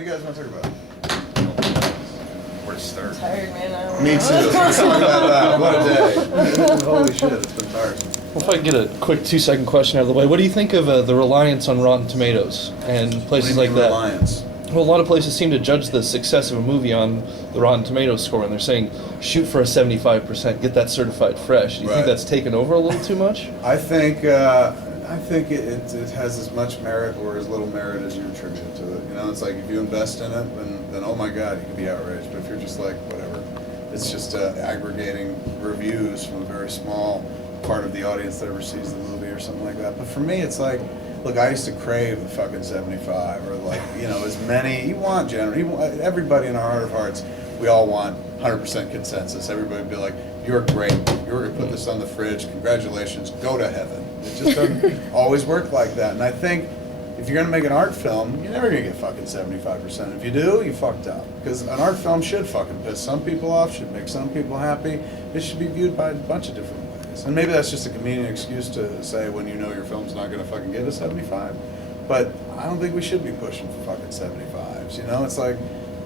do you guys want to talk about? Where to start? I'm tired, man. I don't Me know. too. Let's talk about that. What a day. Holy shit, it's been tiresome. Well, if I can get a quick 2-second question out of the way, what do you think of the reliance on Rotten Tomatoes and places like that? Reliance. Well, a lot of places seem to judge the success of a movie on the Rotten Tomatoes score, and they're saying, shoot for a 75%, get that certified fresh. Do you think Right. that's taken over a little too much? I think it has as much merit or as little merit as you attribute it to it. You know, it's like if you invest in it, then oh my God, you can be outraged. But if you're just like, whatever, it's just aggregating reviews from a very small part of the audience that ever sees the movie or something like that. But for me, it's like, look, I used to crave the fucking 75 or like, you know, as many, everybody in our heart of hearts, we all want 100% consensus. Everybody would be like, you're great, you're going to put this on the fridge, congratulations, go to heaven. It just doesn't always work like that. And I think if you're going to make an art film, you're never going to get fucking 75%. If you do, you fucked up. Because an art film should fucking piss some people off, should make some people happy. It should be viewed by a bunch of different ways. And maybe that's just a convenient excuse to say when you know your film's not going to fucking get a 75. But I don't think we should be pushing for fucking 75s. You know, it's like,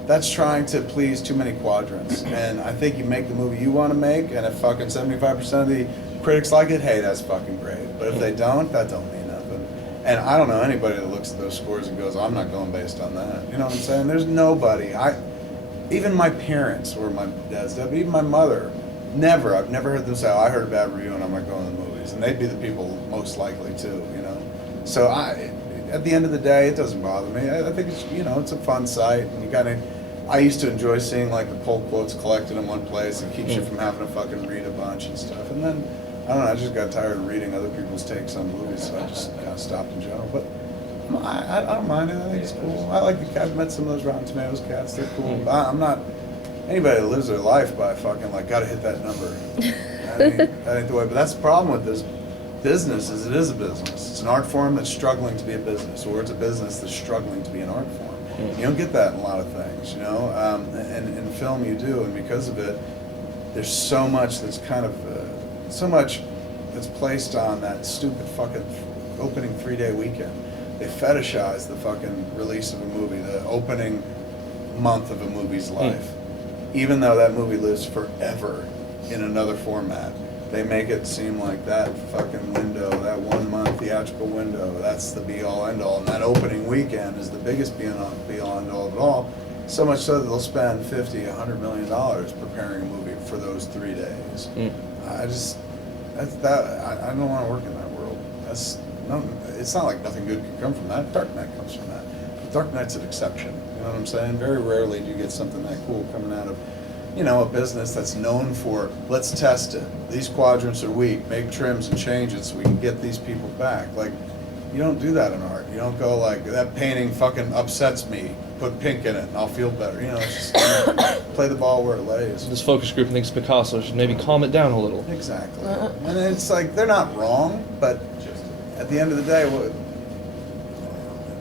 that's trying to please too many quadrants. And I think you make the movie you want to make, and if fucking 75% of the critics like it, hey, that's fucking great. But if they don't, that don't mean nothing. And I don't know anybody that looks at those scores and goes, I'm not going based on that. You know what I'm saying? There's nobody. Even my parents or my dad's dad, but even my mother, I've never heard them say, oh, I heard a bad review and I'm not going to the movies. And they'd be the people most likely to, you know. So at the end of the day, it doesn't bother me. I think it's, you know, it's a fun site, and you gotta. I used to enjoy seeing like the pull quotes collected in one place. It keeps you from having to fucking read a bunch and stuff. And then I don't know. I just got tired of reading other people's takes on movies, so I just kind of stopped in general. But I don't mind it. I think it's cool. I like the. I've met some of those Rotten Tomatoes cats. They're cool. But I'm not anybody that lives their life by fucking like gotta hit that number. That ain't the way. But that's the problem with this business. Is it is a business. It's an art form that's struggling to be a business, or it's a business that's struggling to be an art form. You don't get that in a lot of things, you know, and in film you do, and because of it, there's so much that's kind of, so much that's placed on that stupid fucking opening 3-day weekend. They fetishize the fucking release of a movie, the opening month of a movie's life, even though that movie lives forever in another format. They make it seem like that fucking window, that 1 month theatrical window, that's the be-all, end-all. And that opening weekend is the biggest be-all, end-all of it all. So much so that they'll spend $50, $100 million preparing a movie for those 3 days. I don't want to work in that world. It's not like nothing good can come from that. Dark Knight comes from that. But Dark Knight's an exception. You know what I'm saying? Very rarely do you get something that cool coming out of, you know, a business that's known for, let's test it. These quadrants are weak, make trims and changes so we can get these people back. Like, you don't do that in art. You don't go like, that painting fucking upsets me, put pink in it and I'll feel better. You know, it's just play the ball where it lays. This focus group thinks Picasso should maybe calm it down a little. Exactly. And it's like, they're not wrong, but at the end of the day,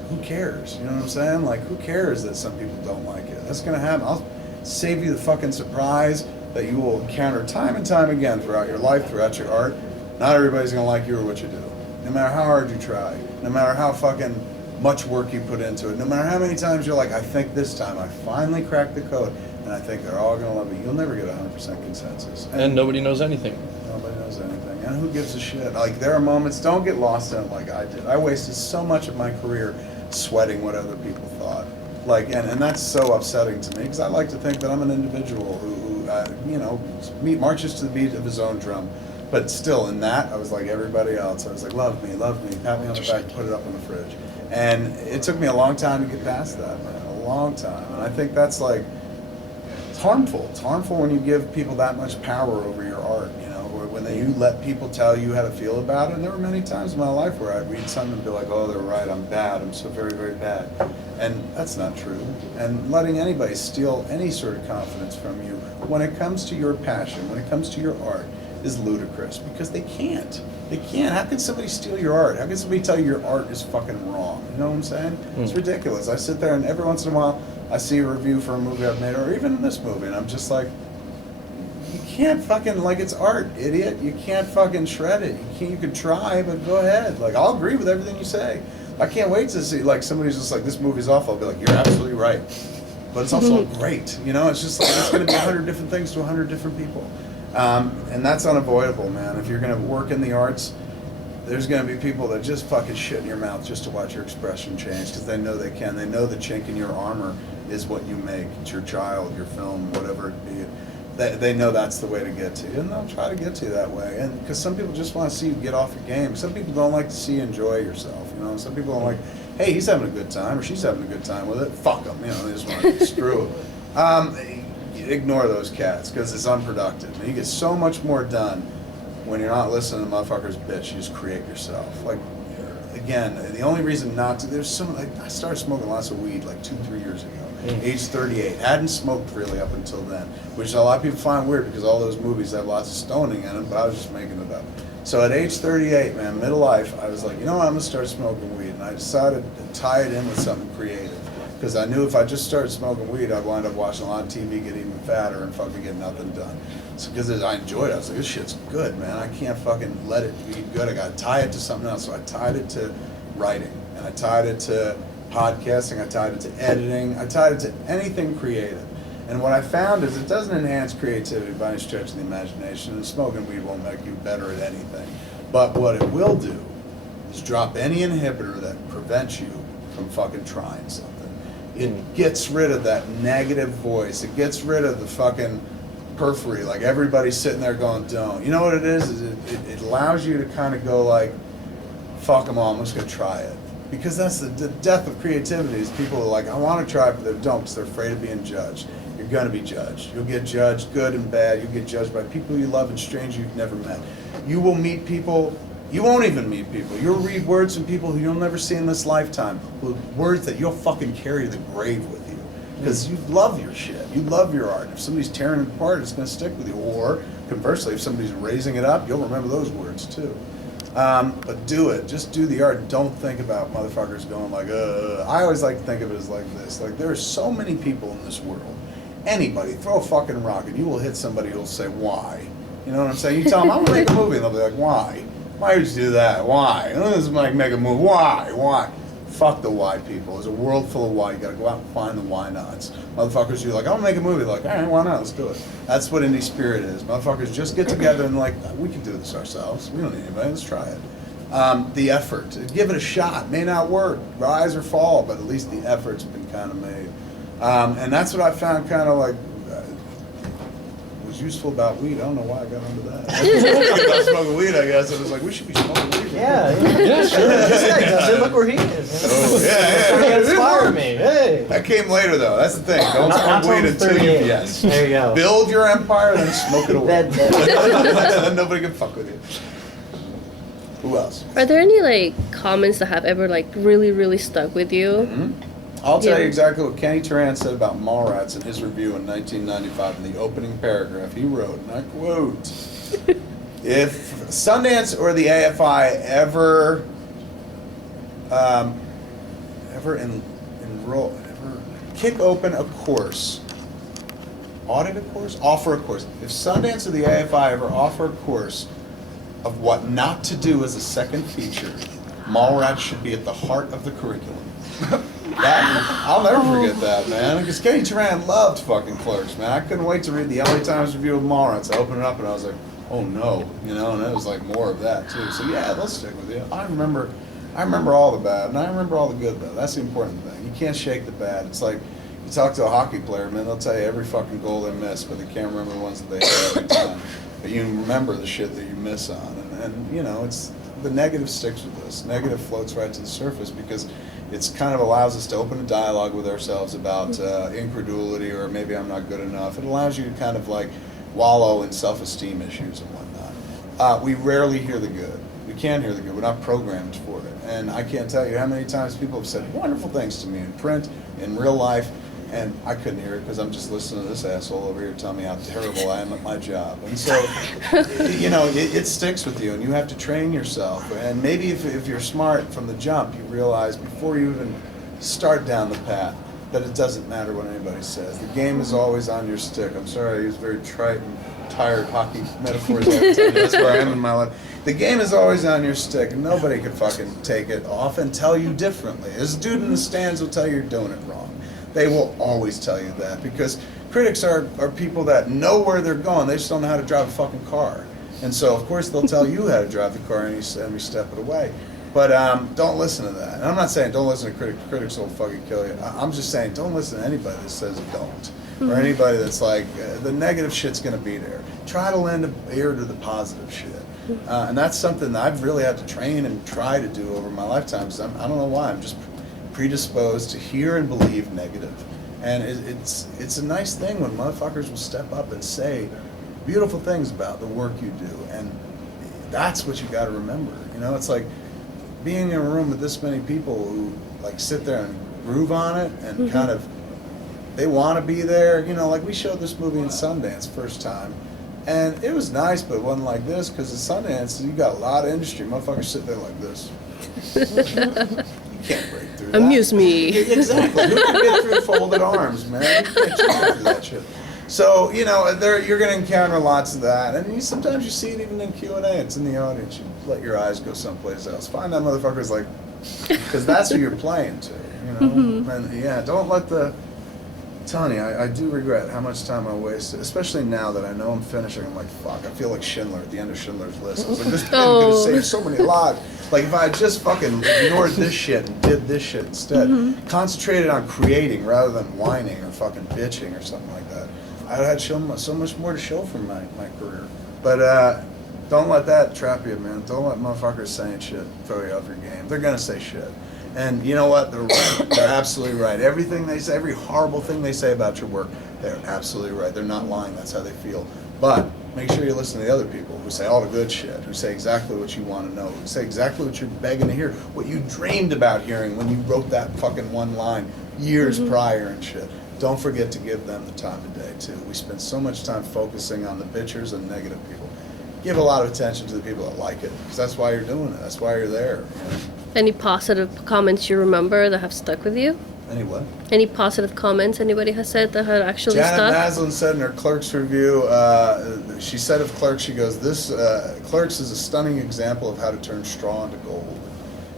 who cares? You know what I'm saying? Like, who cares that some people don't like it? That's gonna happen. I'll save you the fucking surprise that you will encounter time and time again throughout your life, throughout your art. Not everybody's gonna like you or what you do. No matter how hard you try, no matter how fucking much work you put into it, no matter how many times you're like, I think this time I finally cracked the code, and I think they're all gonna love me. You'll never get 100% consensus. And nobody knows anything. Nobody knows anything. And who gives a shit? Like, there are moments, don't get lost in it like I did. I wasted so much of my career sweating what other people thought. Like, and that's so upsetting to me, because I like to think that I'm an individual who you know, marches to the beat of his own drum. But still, in that, I was like everybody else. I was like, love me, pat me on the back, put it up in the fridge. And it took me a long time to get past that, man, a long time. And I think that's like, it's harmful. It's harmful when you give people that much power over your art, you know, or when you let people tell you how to feel about it. And there were many times in my life where I'd read something and be like, oh, they're right, I'm bad, I'm so very, very bad. And that's not true. And letting anybody steal any sort of confidence from you when it comes to your passion, when it comes to your art, is ludicrous, because they can't. They can't. How can somebody steal your art? How can somebody tell you your art is fucking wrong? You know what I'm saying? It's ridiculous. I sit there and every once in a while I see a review for a movie I've made, or even this movie, and I'm just like, you can't fucking, like, it's art, idiot. You can't fucking shred it. You can try, but go ahead. Like, I'll agree with everything you say. I can't wait to see, like, somebody's just like, this movie's awful. I'll be like, you're absolutely right. But it's also great, you know? It's just like, it's going to be 100 different things to 100 different people. And that's unavoidable, man. If you're going to work in the arts, there's going to be people that just fucking shit in your mouth just to watch your expression change because they know they can. They know the chink in your armor is what you make. It's your child, your film, whatever it be. They know that's the way to get to you, and they'll try to get to you that way. And because some people just want to see you get off your game. Some people don't like to see you enjoy yourself. You know, some people don't like, hey, he's having a good time or she's having a good time with it. Fuck them. You know, they just want to screw them. Ignore those cats because it's unproductive. And you get so much more done when you're not listening to motherfuckers bitch. You just create yourself. Like, again, the only reason not to, there's some, like, I started smoking lots of weed like 2-3 years ago. Age 38. Hadn't smoked really up until then, which a lot of people find weird because all those movies have lots of stoning in them, but I was just making it up. So at age 38, man, middle life, I was like, you know what, I'm going to start smoking weed. And I decided to tie it in with something creative because I knew if I just started smoking weed, I'd wind up watching a lot of TV, get even fatter, and fucking get nothing done. So because I enjoyed it, I was like, this shit's good, man. I can't fucking let it be good. I got to tie it to something else. So I tied it to writing, and I tied it to podcasting, I tied it to editing, I tied it to anything creative. And what I found is it doesn't enhance creativity by any stretch of the imagination, and smoking weed won't make you better at anything. But what it will do is drop any inhibitor that prevents you from fucking trying something. It gets rid of that negative voice. It gets rid of the fucking periphery, like everybody's sitting there going, don't. You know what it is it allows you to kind of go like, fuck them all, I'm just going to try it. Because that's the death of creativity is people are like, I want to try it, but they don't because they're afraid of being judged. You're going to be judged. You'll get judged, good and bad. You'll get judged by people you love and strangers you've never met. You will meet people, you won't even meet people. You'll read words from people who you'll never see in this lifetime. Words that you'll fucking carry to the grave with you. Because you love your shit. You love your art. If somebody's tearing it apart, it's going to stick with you. Or, conversely, if somebody's raising it up, you'll remember those words too. But do it. Just do the art. Don't think about motherfuckers going like, I always like to think of it as like this. Like, there are so many people in this world. Anybody, throw a fucking rock and you will hit somebody who will say, why? You know what I'm saying? You tell them, I'm going to make a movie, and they'll be like, why? Why would you do that? Why? This is like make a movie. Why? Why? Fuck the why people. There's a world full of why. You gotta go out and find the why nots. Motherfuckers, you're like, I'm gonna make a movie. They're like, all right, why not? Let's do it. That's what indie spirit is. Motherfuckers just get together and like, we can do this ourselves. We don't need anybody. Let's try it. The effort. Give it a shot. May not work. Rise or fall, but at least the effort's been kind of made. And that's what I found kind of like was useful about weed. I don't know why I got into that. About smoking weed, I guess. I was like, we should be smoking weed. Yeah, sure. This guy does it. Look where he is. Oh, yeah. He inspired me. Hey. That came later, though. That's the thing. Don't Not smoke weed till until you, 38. yes. There you go. Build your empire, then smoke it away. Then nobody can fuck with you. Who else? Are there any like comments that have ever like really stuck with you? Mm-hmm. I'll tell you Yeah. exactly what Kenny Turan said about Mallrats in his review in 1995 in the opening paragraph. He wrote, and I quote, if Sundance or the AFI ever kick open a course, audit a course, offer a course, if Sundance or the AFI ever offer a course of what not to do as a second feature, Mallrats should be at the heart of the curriculum. I'll never forget that, man. Because Kenny Turan loved fucking Clerks, man. I couldn't wait to read the LA Times review of Mallrats. I opened it up and I was like, oh no, you know, and it was like more of that too. So yeah, they'll stick with you. I remember all the bad, and I remember all the good though. That's the important thing. You can't shake the bad. It's like you talk to a hockey player, man. They'll tell you every fucking goal they miss, but they can't remember the ones that they hit every time. But you remember the shit that you miss on, and you know, it's the negative sticks with us. Negative floats right to the surface because it's kind of allows us to open a dialogue with ourselves about incredulity or maybe I'm not good enough. It allows you to kind of like wallow in self-esteem issues and whatnot. We rarely hear the good. We can't hear the good. We're not programmed for it. And I can't tell you how many times people have said wonderful things to me in print, in real life, and I couldn't hear it because I'm just listening to this asshole over here telling me how terrible I am at my job. And so, you know, it sticks with you, and you have to train yourself. And maybe if you're smart from the jump, you realize before you even start down the path that it doesn't matter what anybody says. The game is always on your stick. I'm sorry I use very trite and tired hockey metaphors all the time. That's where I am in my life. The game is always on your stick, and nobody can fucking take it off and tell you differently. This dude in the stands will tell you you're doing it wrong. They will always tell you that, because critics are people that know where they're going. They just don't know how to drive a fucking car. And so, of course, they'll tell you how to drive the car every step of the way. But don't listen to that. And I'm not saying don't listen to critics. Critics will fucking kill you. I'm just saying don't listen to anybody that says don't. Or anybody that's like, the negative shit's going to be there. Try to lend an ear to the positive shit. And that's something that I've really had to train and try to do over my lifetime. So I don't know why. I'm just predisposed to hear and believe negative. And it's a nice thing when motherfuckers will step up and say beautiful things about the work you do. And that's what you got to remember. You know, it's like being in a room with this many people who like sit there and groove on it and kind of, they want to be there. You know, like we showed this movie in Sundance first time. And it was nice, but it wasn't like this, because at Sundance, you got a lot of industry. Motherfuckers sit there like this. You can't break through that. Amuse me. Exactly. Who can get through folded arms, man? You can't check through that shit. So, you know, you're going to encounter lots of that. And sometimes you see it even in Q&A. It's in the audience. You let your eyes go someplace else. Find that motherfucker's like, because that's who you're playing to, you know? And yeah, don't let the... I'm telling you, I do regret how much time I wasted, especially now that I know I'm finishing. I'm like, fuck, I feel like Schindler at the end of Schindler's List. I was like, this film could have saved so many lives. Like, if I had just fucking ignored this shit and did this shit instead, concentrated on creating rather than whining or fucking bitching or something like that, I had so much more to show from my career. But don't let that trap you, man. Don't let motherfuckers saying shit throw you off your game. They're gonna say shit. And you know what? They're right. They're absolutely right. Everything they say, every horrible thing they say about your work, they're absolutely right. They're not lying. That's how they feel. But make sure you listen to the other people who say all the good shit, who say exactly what you want to know, who say exactly what you're begging to hear, what you dreamed about hearing when you wrote that fucking one line years prior and shit. Don't forget to give them the time of day, too. We spend so much time focusing on the bitchers and negative people. Give a lot of attention to the people that like it, because that's why you're doing it. That's why you're there. You know? Any positive comments you remember that have stuck with you? Any what? Any positive comments anybody has said that had actually Janet stuck? Maslin said in her Clerks review, she said of Clerks, she goes, this Clerks is a stunning example of how to turn straw into gold.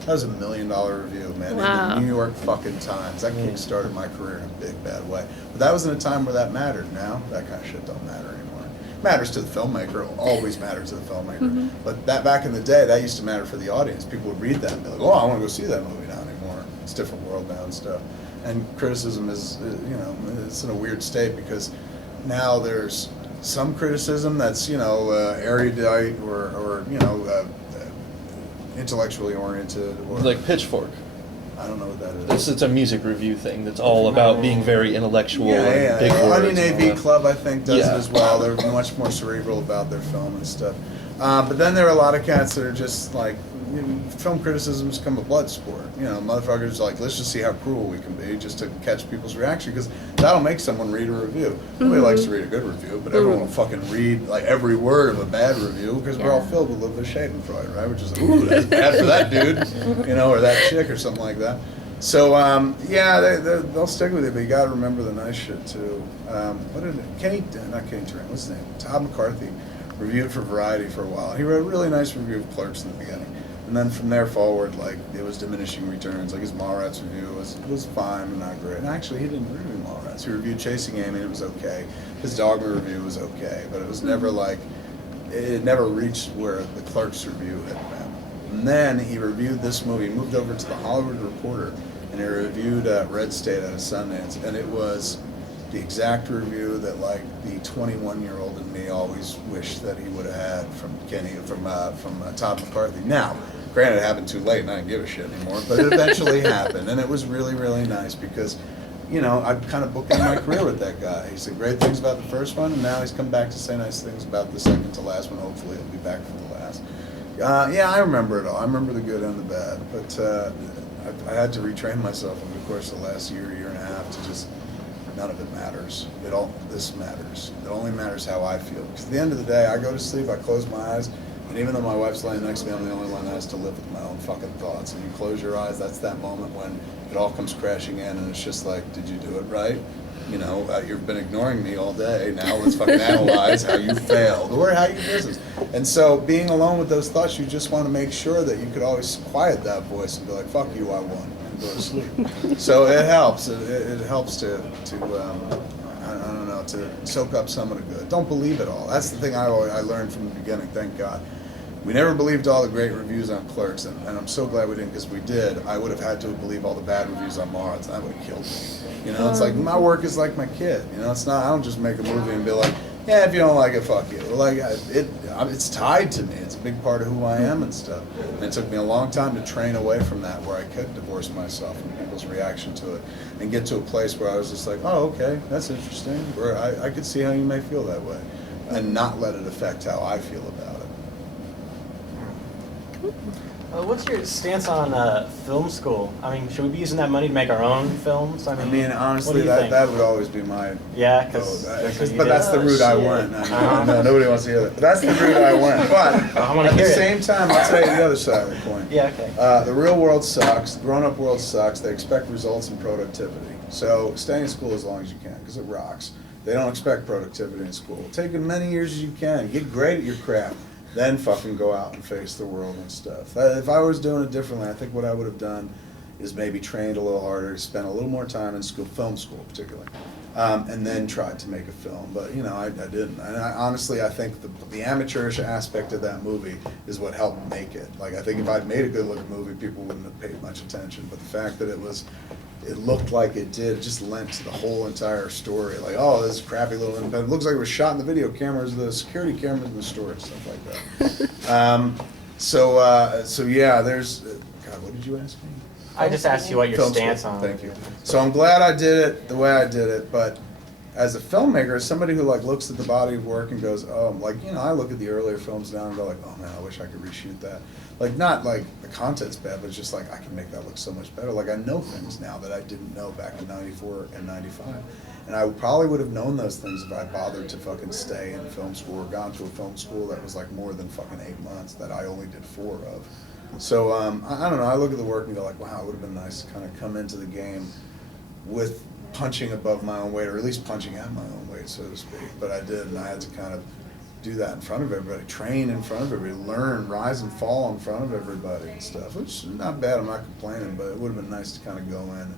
That was $1 million review, man, Wow. in the New York fucking Times. That kick-started my career in a big, bad way. But that was in a time where that mattered. Now, that kind of shit don't matter anymore. It matters to the filmmaker. It will always matter to the filmmaker. But that back in the day, that used to matter for the audience. People would read that and be like, oh, I want to go see that movie now anymore. It's a different world now and stuff. And criticism is, you know, it's in a weird state because now there's some criticism that's, you know, erudite or you know, intellectually oriented. Or Like Pitchfork. I don't know what that is. It's a music review thing that's all about being very intellectual and big words. Onion and all AV that. Club, I think, does Yeah. it as well. They're much more cerebral about their film and stuff. But then there are a lot of cats that are just like, you know, film criticism's become a blood sport. You know, motherfuckers like, let's just see how cruel we can be just to catch people's reaction, because that'll make someone read a review. Nobody likes to read a good review, but everyone will fucking read like every word of a bad review because we're all filled with a little bit of Schadenfreude, right? Which is, ooh, that's bad for that dude, you know, or that chick or something like that. So, yeah, they'll stick with you, but you got to remember the nice shit, too. What did it, not Kenny Turan, what's his name? Todd McCarthy reviewed for Variety for a while. He wrote a really nice review of Clerks in the beginning. And then from there forward, like, it was diminishing returns. Like, his Mallrats review was fine, but not great. And actually, he didn't review Mallrats. He reviewed Chasing Amy, and it was okay. His Dogma review was okay, but it was never like, it never reached where the Clerks review had been. And then he reviewed this movie, moved over to the Hollywood Reporter, and he reviewed Red State out of Sundance, and it was the exact review that like the 21-year-old in me always wished that he would have had from Todd McCarthy. Now, granted, it happened too late, and I didn't give a shit anymore, but it eventually happened, and it was really, really nice because, you know, I've kind of booked my career with that guy. He said great things about the first one, and now he's come back to say nice things about the second to last one. Hopefully, he'll be back for the last. Yeah, I remember it all. I remember the good and the bad, but I had to retrain myself over the course of the last year and a half to just, none of it matters. This matters. It only matters how I feel. Because at the end of the day, I go to sleep, I close my eyes, and even though my wife's laying next to me, I'm the only one that has to live with my own fucking thoughts. And you close your eyes, that's that moment when it all comes crashing in, and it's just like, did you do it right? You've been ignoring me all day. Now let's fucking analyze how you failed or how you business. And so being alone with those thoughts, you just want to make sure that you could always quiet that voice and be like, fuck you, I won, and go to sleep. So it helps. It helps to I don't know, to soak up some of the good. Don't believe it all. That's the thing I learned from the beginning, thank God. We never believed all the great reviews on Clerks, and I'm so glad we didn't, because we did. I would have had to believe all the bad reviews on Mars, and that would have killed me. It's like my work is like my kid. It's not. I don't just make a movie and be like, yeah, if you don't like it, fuck you. Like it's tied to me. It's a big part of who I am and stuff. And it took me a long time to train away from that, where I could divorce myself from people's reaction to it, and get to a place where I was just like, oh, okay, that's interesting. Where I could see how you may feel that way, and not let it affect how I feel about it. What's your stance on film school? I mean, should we be using that money to make our own films? Honestly, what do you think? that would always be my Yeah, but that's the route I went. No, nobody wants to hear that. But that's the route I went. But at the same time, I'll tell you the other side of the coin. Yeah, okay. The real world sucks. The grown-up world sucks. They expect results and productivity. So stay in school as long as you can, because it rocks. They don't expect productivity in school. Take as many years as you can. Get great at your craft. Then fucking go out and face the world and stuff. If I was doing it differently, I think what I would have done is maybe trained a little harder, spent a little more time in school, film school particularly, and then tried to make a film. But I didn't. And honestly, I think the amateurish aspect of that movie is what helped make it. Like, I think if I'd made a good looking movie, people wouldn't have paid much attention. But the fact that it looked like it did, just lent to the whole entire story. Like, oh, this crappy little independent. It looks like it was shot in the video cameras, the security cameras in the store, stuff like that. So yeah, there's. God, what did you ask me? I just asked you what your Film stance school. on. Thank you. So I'm glad I did it the way I did it, but as a filmmaker, as somebody who looks at the body of work and goes, oh, I look at the earlier films now and go like, oh man, I wish I could reshoot that. Not like the content's bad, but it's just like I can make that look so much better. Like, I know things now that I didn't know back in '94 and '95. And I probably would have known those things if I bothered to fucking stay in film school or gone to a film school that was more than fucking 8 months that I only did 4 of. So I don't know, I look at the work and go like, wow, it would have been nice to kind of come into the game with punching above my own weight, or at least punching at my own weight, so to speak. But I did, and I had to kind of do that in front of everybody, train in front of everybody, learn, rise and fall in front of everybody and stuff, which is not bad, I'm not complaining, but it would have been nice to kind of go in and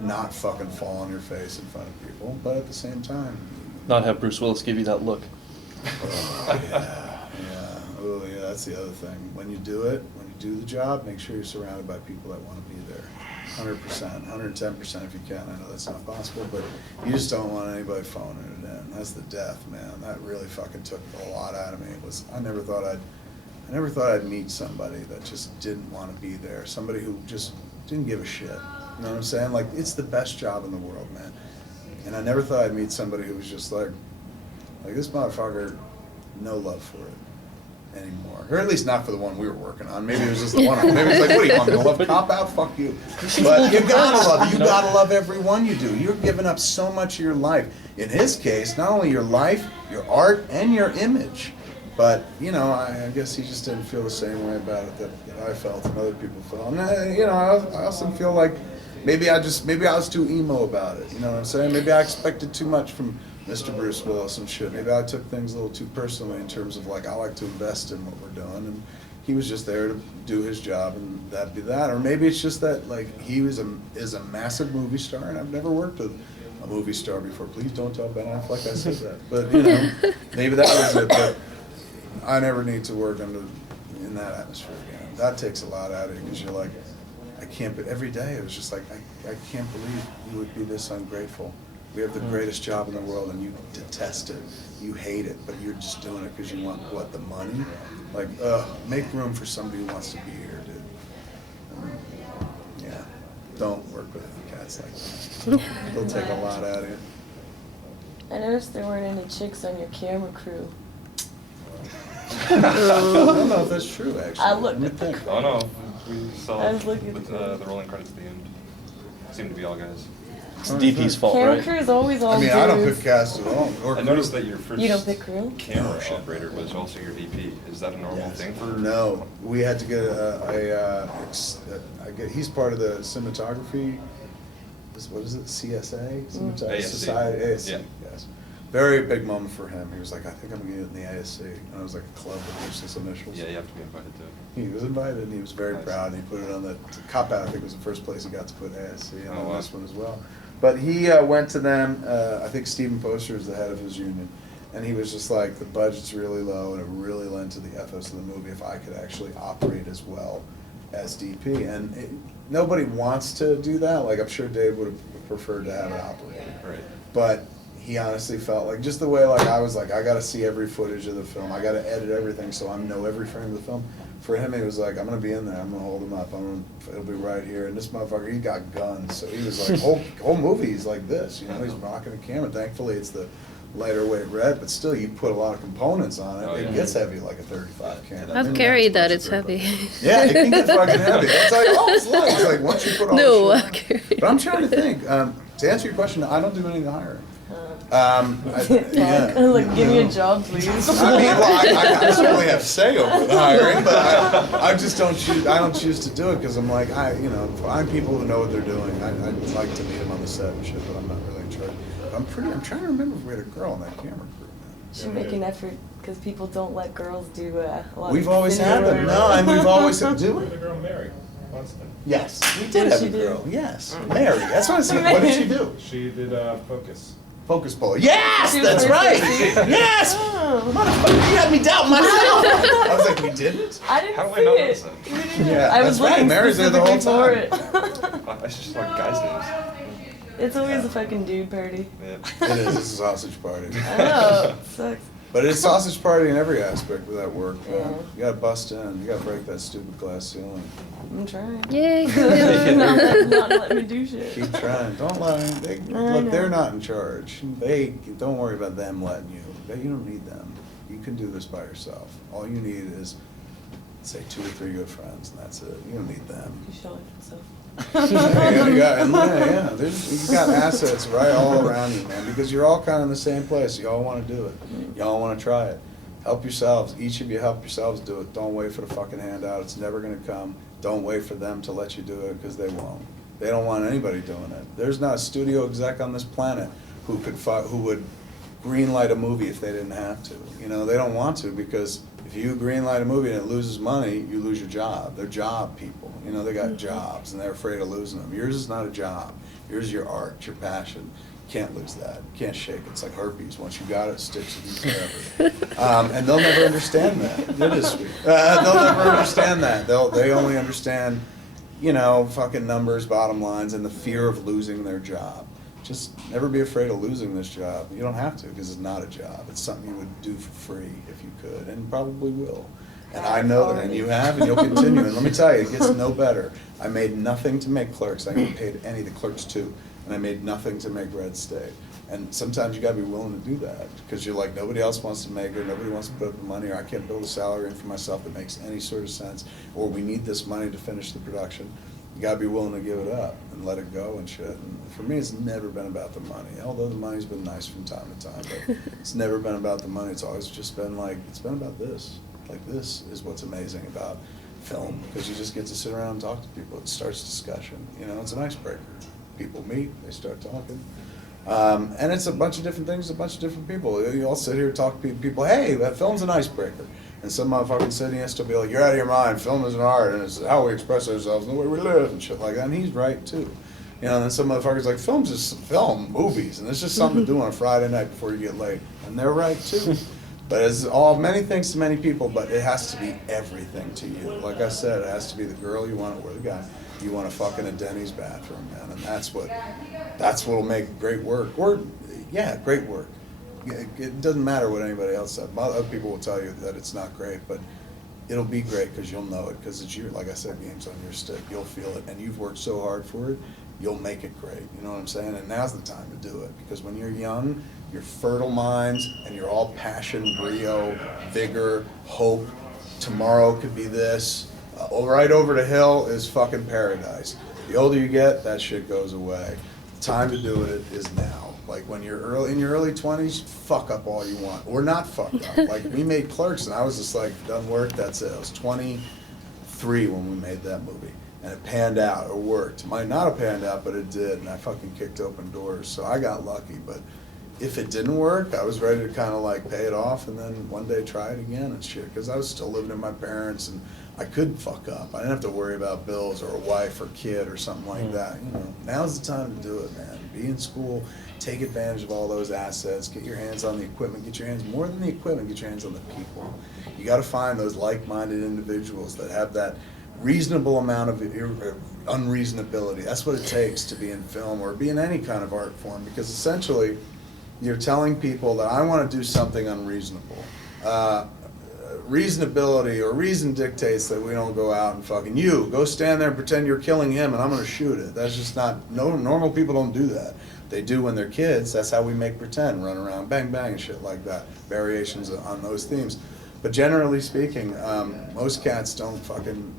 not fucking fall on your face in front of people, but at the same time. Not have Bruce Willis give you that look. Oh, yeah, that's the other thing. When you do it, when you do the job, make sure you're surrounded by people that want to be there. 100%, 110% if you can. I know that's not possible, but you just don't want anybody phoning it in. That's the death, man. That really fucking took a lot out of me. I never thought I'd meet somebody that just didn't want to be there. Somebody who just didn't give a shit. You know what I'm saying? It's the best job in the world, man. And I never thought I'd meet somebody who was just like this motherfucker, no love for it anymore, or at least not for the one we were working on. Maybe it was just the one. Maybe it's like, what do you want me to love? Cop out? Fuck you. But you gotta love it. You gotta love every one you do. You're giving up so much of your life. In his case, not only your life, your art, and your image. But I guess he just didn't feel the same way about it that I felt and other people felt. And I also feel like maybe I was too emo about it. You know what I'm saying? Maybe I expected too much from Mr. Bruce Willis and shit. Maybe I took things a little too personally in terms of I like to invest in what we're doing, and he was just there to do his job, and that'd be that. Or maybe it's just that he is a massive movie star, and I've never worked with a movie star before. Please don't tell Ben Affleck I said that. But maybe that was it. But I never need to work in that atmosphere again. That takes a lot out of you, because you're like, I can't. But every day it was just like, I can't believe you would be this ungrateful. We have the greatest job in the world, and you detest it. You hate it, but you're just doing it because you want, the money? Make room for somebody who wants to be here, dude. Yeah, don't work with cats like that. They'll take a lot out of you. I noticed there weren't any chicks on your camera crew. I don't know if that's true, actually. I looked Let me think. Oh no, we saw I was looking with at the rolling credits at the end. Seemed to be all guys. It's DP's fault, Camera right? crew is always all dudes. I don't pick cast at all. I noticed that your first You don't pick crew? camera operator was also your VP. Is that a normal thing for? No, we had to get he's part of the cinematography what is it, CSA? Some type of ASC. Society, ASC, Yeah. yes. Very big moment for him. He was like, I think I'm gonna get in the ASC. And it was like a club with useless initials. Yeah, you have to be invited to it. He was invited and he was very Nice. proud. And he put it on the cop out. I think was the first place he got to put ASC and Oh, on wow. this one as well. But he went to them. I think Stephen Poster is the head of his union, and he was just like, the budget's really low, and it really lent to the ethos of the movie if I could actually operate as well as DP. And nobody wants to do that. Like I'm sure Dave would have preferred to have it operated. Right. But he honestly felt like, just the way like I was like, I gotta see every footage of the film, I gotta edit everything so I know every frame of the film. For him, he was like, I'm gonna be in there, I'm gonna hold him up, it'll be right here. And this motherfucker, he got guns, so he was like, whole movie, he's like this, you know, he's rocking a camera. Thankfully, it's the lighter weight red, but still, you put a lot of components on it, Oh, it yeah. gets heavy like a 35 camera. I've And carried that's that, it's much bigger. heavy. Yeah, it can get fucking heavy. That's like, oh, it's light. It's like once you put all No, the I've shit on. carried. But I'm trying to think. To answer your question, I don't do any of the hiring. Yeah. Like, give me a job, please. I mean, well, I certainly have say over the hiring, but I just don't choose. I don't choose to do it because I'm like, find people who know what they're doing. I'd like to meet them on the set and shit, but I'm not really in charge. I'm trying to remember if we had a girl on that camera crew. Should make an effort because people don't let girls do a lot We've of always had them. work. No, and we've always had. Do we? The girl Mary, Winston. Yes, we What did did have she a do? girl. Yes, Mary. That's what I said. What did she do? She did Focus. Focus puller. Yes, She was that's very right. sexy. Yes. Oh. Motherfucker, you had me doubt myself. I was like, we didn't? I didn't How do I see not it. notice that? We didn't. Yeah, I was that's right. looking Mary's there the whole specifically for time. it. I just like guys' names. It's always a fucking dude party. Yeah. It is. It's a sausage party. I know. It sucks. But it's sausage party in every aspect of that work, man. Yeah. You gotta bust in. You gotta break that stupid glass ceiling. I'm trying. Yay. Not let me do shit. Keep trying. Don't let them. Look, know. they're not in charge. Don't worry about them letting you. You don't need them. You can do this by yourself. All you need is, say, 2 or 3 good friends, and that's it. You don't need them. You showing yourself. You got assets right all around you, man, because you're all kind of in the same place. You all want to do it. You all want to try it. Help yourselves. Each of you help yourselves do it. Don't wait for the fucking handout. It's never going to come. Don't wait for them to let you do it because they won't. They don't want anybody doing it. There's not a studio exec on this planet who would greenlight a movie if they didn't have to. You know, they don't want to because if you greenlight a movie and it loses money, you lose your job. They're job people. You know, they got jobs and they're afraid of losing them. Yours is not a job. Yours is your art, your passion. You can't lose that. You can't shake it. It's like herpes. Once you got it, it sticks with you forever. And they'll never understand that. It is sweet. They'll never understand that. They only understand, you know, fucking numbers, bottom lines, and the fear of losing their job. Just never be afraid of losing this job. You don't have to because it's not a job. It's something you would do for free if you could, and probably will. And I know that, and you have, and you'll continue. And let me tell you, it gets no better. I made nothing to make Clerks. I didn't get paid any of the Clerks too, and I made nothing to make Red State. And sometimes you gotta be willing to do that because you're like, nobody else wants to make it, nobody wants to put up the money, or I can't build a salary in for myself that makes any sort of sense, or we need this money to finish the production. You gotta be willing to give it up and let it go and shit. And for me, it's never been about the money, although the money's been nice from time to time, but it's never been about the money. It's always just been like, it's been about this. Like, this is what's amazing about film, because you just get to sit around and talk to people. It starts discussion, you know, it's an icebreaker. People meet, they start talking. And it's a bunch of different things, a bunch of different people. You all sit here and talk to people, hey, that film's an icebreaker. And some motherfucking sitting has to be like, you're out of your mind, film is an art, and it's how we express ourselves and the way we live and shit like that. And he's right too. You know, and then some motherfuckers like, film's just film, movies, and it's just something to do on a Friday night before you get late. And they're right too. But it's all many things to many people, but it has to be everything to you. Like I said, it has to be the girl you want or the guy you want to fuck in a Denny's bathroom, man. And that's what'll make great work. Or, yeah, great work. It doesn't matter what anybody else said. Other people will tell you that it's not great, but it'll be great because you'll know it, because it's your, like I said, game's on your stick. You'll feel it, and you've worked so hard for it, you'll make it great. You know what I'm saying? And now's the time to do it, because when you're young, you're fertile minds, and you're all passion, brio, vigor, hope. Tomorrow could be this. Right over the hill is fucking paradise. The older you get, that shit goes away. The time to do it is now. Like when you're in your early 20s, fuck up all you want. Or not fuck up. Like we made Clerks, and I was just like, done work, that's it. I was 23 when we made that movie. and it panned out or worked. It might not have panned out, but it did, and I fucking kicked open doors. So I got lucky, but if it didn't work, I was ready to kind of like pay it off and then one day try it again and shit, because I was still living with my parents and I could fuck up. I didn't have to worry about bills or a wife or kid or something like that. You know, now's the time to do it, man. Be in school, take advantage of all those assets, get your hands on the equipment, get your hands, more than the equipment, get your hands on the people. You got to find those like-minded individuals that have that reasonable amount of unreasonability. That's what it takes to be in film or be in any kind of art form, because essentially you're telling people that I want to do something unreasonable. Reasonability or reason dictates that we don't go out and fucking, you go stand there and pretend you're killing him and I'm going to shoot it. That's just not, no, normal people don't do that. They do when they're kids. That's how we make pretend, run around, bang, bang, and shit like that. Variations on those themes. But generally speaking, most cats don't fucking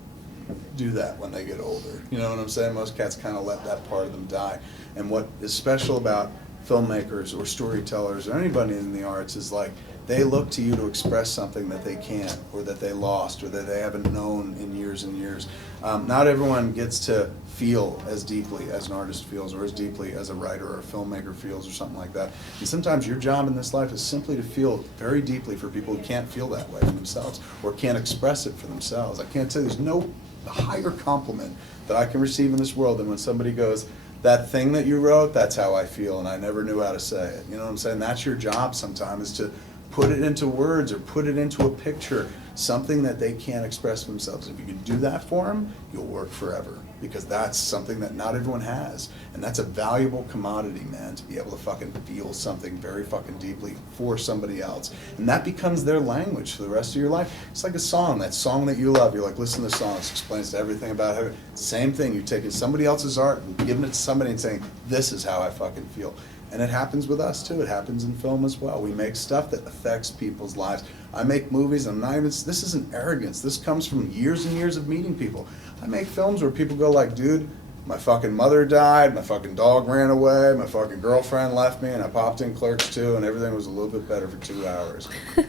do that when they get older. You know what I'm saying? Most cats kind of let that part of them die. And what is special about filmmakers or storytellers or anybody in the arts is like, they look to you to express something that they can't, or that they lost, or that they haven't known in years and years. Not everyone gets to feel as deeply as an artist feels, or as deeply as a writer or a filmmaker feels, or something like that. And sometimes your job in this life is simply to feel very deeply for people who can't feel that way for themselves, or can't express it for themselves. I can't tell you, there's no higher compliment that I can receive in this world than when somebody goes, that thing that you wrote, that's how I feel, and I never knew how to say it. You know what I'm saying? That's your job sometimes, is to put it into words or put it into a picture, something that they can't express for themselves. If you can do that for them, you'll work forever, because that's something that not everyone has. And that's a valuable commodity, man, to be able to fucking feel something very fucking deeply for somebody else. And that becomes their language for the rest of your life. It's like a song, that song that you love. You're like, listen to the song, it explains everything about it. Same thing, you're taking somebody else's art and giving it to somebody and saying, this is how I fucking feel. And it happens with us too. It happens in film as well. We make stuff that affects people's lives. I make movies, I'm not even, this isn't arrogance. This comes from years and years of meeting people. I make films where people go like, dude, my fucking mother died, my fucking dog ran away, my fucking girlfriend left me, and I popped in Clerks 2, and everything was a little bit better for 2 hours.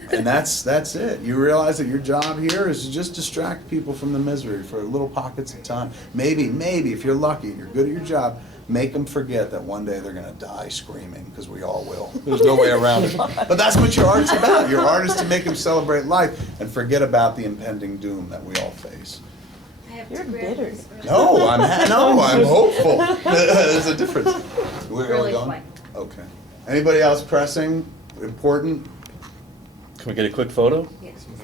And that's it. You realize that your job here is to just distract people from the misery for little pockets of time. Maybe, if you're lucky and you're good at your job, make them forget that one day they're going to die screaming, because we all will. There's no way around it. But that's what your art's about. Your art is to make them celebrate life and forget about the impending doom that we all face. You're bitter. No, I'm hopeful. There's a difference. Where are we Really going? quick. Okay. Anybody else pressing, important? Can we get a quick photo?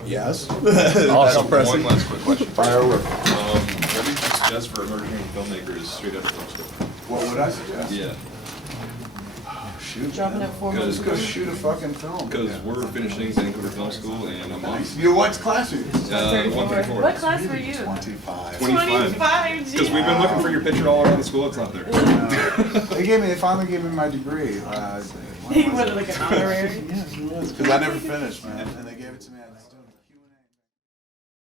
Yes. Awesome. That's pressing. One last quick question. Firework. What do you suggest for emerging filmmakers straight out of film school? What would I suggest? Yeah, Shoot. Dropping man. at 4 Because- Just go shoot a fucking film. because we're finishing Vancouver Film School in a month. You what class are you? 134. What class were you? 25. 25. Because we've been looking for your picture all around the school, it's not there. They finally gave me my degree. He wanted like an honorary. Because I never finished, man, and they gave it to me. I just